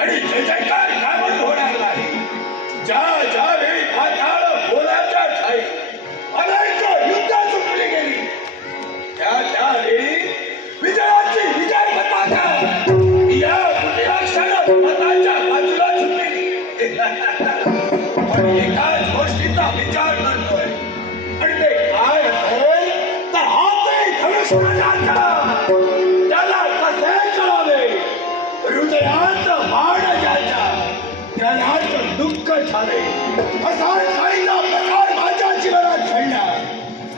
आणि जे जयकार कामच होणार नाही. ज्या ज्या वेळी पाताळ बोलाच्या ठाई अनेक युद्ध सुटली गेली त्या त्यावेळी विजयाची विजय पताका या कुटिलाक्षानं मताच्या बाजूला झुकली. पण एकाच गोष्टीचा विचार करतोय आणि ते काय असेल तर हाती धनुष्यबाणाचा. त्याला कसे कळावे हृदयात बाण ज्याच्या त्यालाच दुःख झाले. असा काहीचा प्रकार माझ्या जीवनात घडला.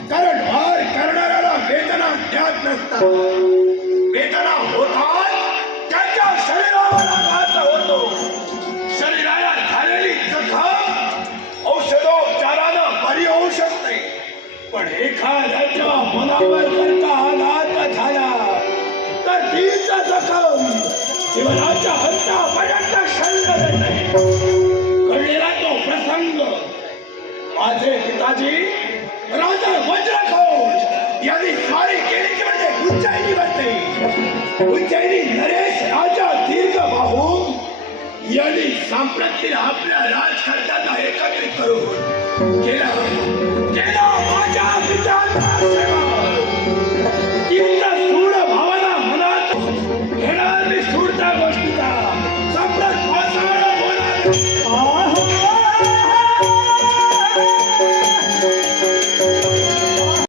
कारण वार करणाऱ्याला वेदना ज्ञात नसतात. वेदना होतात त्याच्या शरीरावर आघात होतो. शरीराला झालेली जखम औषधोपचारानं बरी होऊ शकते. पण एखाद्याच्या मनावर जर का आघात झाला तर तीच जखम जीवनाच्या अंतापर्यंत शरीर नाही. घडलेला तो प्रसंग माझे पिताजी राजा वज्रघोष यांनी स्वारी केली म्हणजे उज्जैनीमध्ये. उज्जैनी नरेश राजा दीर्घबाहू यांनी सांप्रतील आपल्या राजकर्त्यांना एकत्रित करून केला माझ्या पित्याचा सेवा.